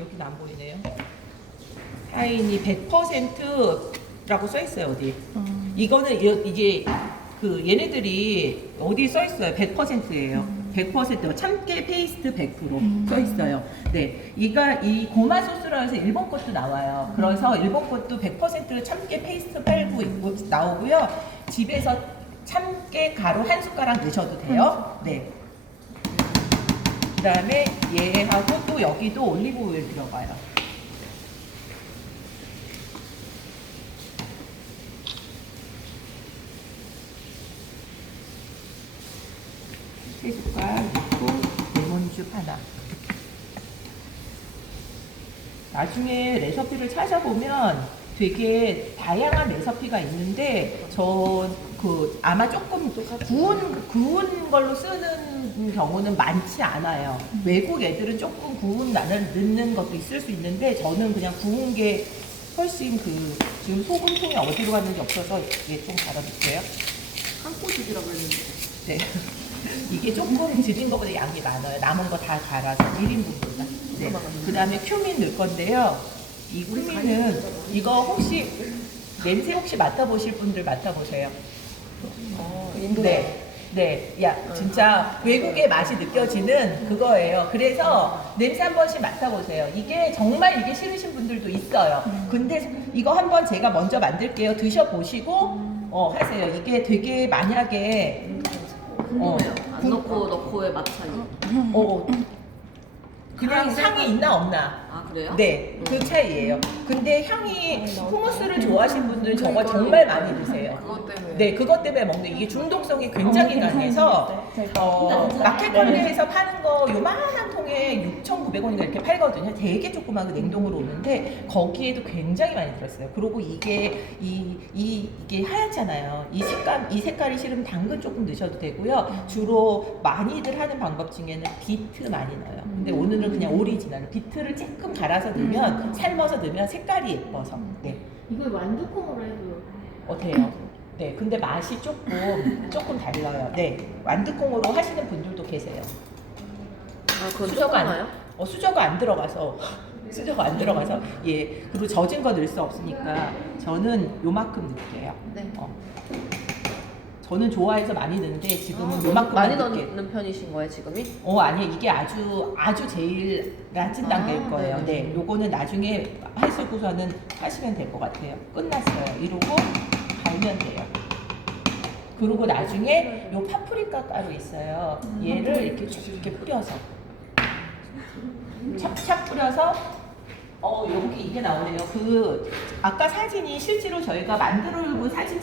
여기는 안 보이네요. 타인이 100%라고 써 있어요 어디. 이거는 이- 이게 그 얘네들이 어디 써 있어요? 100%예요. 100% 참깨 페이스트 100%써 있어요. 네, 이가 이 고마 소스라 해서 일본 것도 나와요. 그래서 일본 것도 100% 참깨 페이스트 팔고 있고 나오고요. 집에서 참깨 가루 한 숟가락 넣으셔도 돼요. 네. 그 다음에 얘하고 또 여기도 올리브 오일 들어가요. 세 숟갈 넣고 레몬즙 하나. 나중에 레시피를 찾아보면 되게 다양한 레시피가 있는데 저그 아마 조금 구운 구운 걸로 쓰는 경우는 많지 않아요. 외국 애들은 조금 구운 나는 넣는 것도 있을 수 있는데 저는 그냥 구운 게 훨씬 그 지금 소금통이 어디로 갔는지 없어서 이게 좀 갈아줄게요. 한꼬집이라고 했는데. 네. 이게 조금 드린 것보다 양이 많아요. 남은 거 다 갈아서 1인분보다. 네. 그 다음에 큐민 넣을 건데요. 이 큐민은 이거 혹시 냄새 혹시 맡아보실 분들 맡아보세요. 어, 인도. 네. 네. 야, 진짜 외국의 맛이 느껴지는 그거예요. 그래서 냄새 한 번씩 맡아보세요. 이게 정말 이게 싫으신 분들도 있어요. 근데 이거 한 번 제가 먼저 만들게요. 드셔보시고, 어, 하세요. 이게 되게 만약에, 궁금해요. 어. 안 넣고 넣고의 맛 차이. 어, 그냥 향이 있나 없나. 아 그래요? 네, 그 차이예요. 근데 향이 후무스를 좋아하시는 분들은 저거 정말 많이 드세요. 그것 때문에. 네, 그것 때문에 먹는 이게 중독성이 굉장히 강해서 어, 마켓컬리에서 파는 거 요만한 통에 6,900원인가 이렇게 팔거든요. 되게 조그마한 냉동으로 오는데 거기에도 굉장히 많이 들었어요. 그리고 이게 이, 이 이게 하얗잖아요. 이 색감 이 색깔이 싫으면 당근 조금 넣으셔도 되고요. 주로 많이들 하는 방법 중에는 비트 많이 넣어요. 근데 오늘은 그냥 오리지널 비트를 조금 갈아서 넣으면 삶아서 넣으면 색깔이 예뻐서 네. 이거 완두콩으로 해도 어때요? 네, 근데 맛이 조금 조금 달라요. 네, 완두콩으로 하시는 분들도 계세요. 아 그건 수저가 안, 조그마요? 어, 수저가 안 들어가서 수저가 안 들어가서 예 그리고 젖은 거 넣을 수 없으니까 저는 요만큼 넣을게요. 네. 어. 저는 좋아해서 많이 넣는데 지금은 아, 요만큼 많이 넣을게. 넣는 편이신 거예요 지금이? 어 아니 이게 아주 아주 제일 낮은 아, 단계일 거예요. 네. 네, 요거는 나중에 하시고서는 하시면 될 것 같아요. 끝났어요. 이러고 갈면 돼요. 그리고 나중에 요 파프리카 가루 있어요. 얘를 이렇게 쭉 이렇게 뿌려서 찹찹 뿌려서 어 여기 이게 나오네요. 그 아까 사진이 실제로 저희가 만들고 사진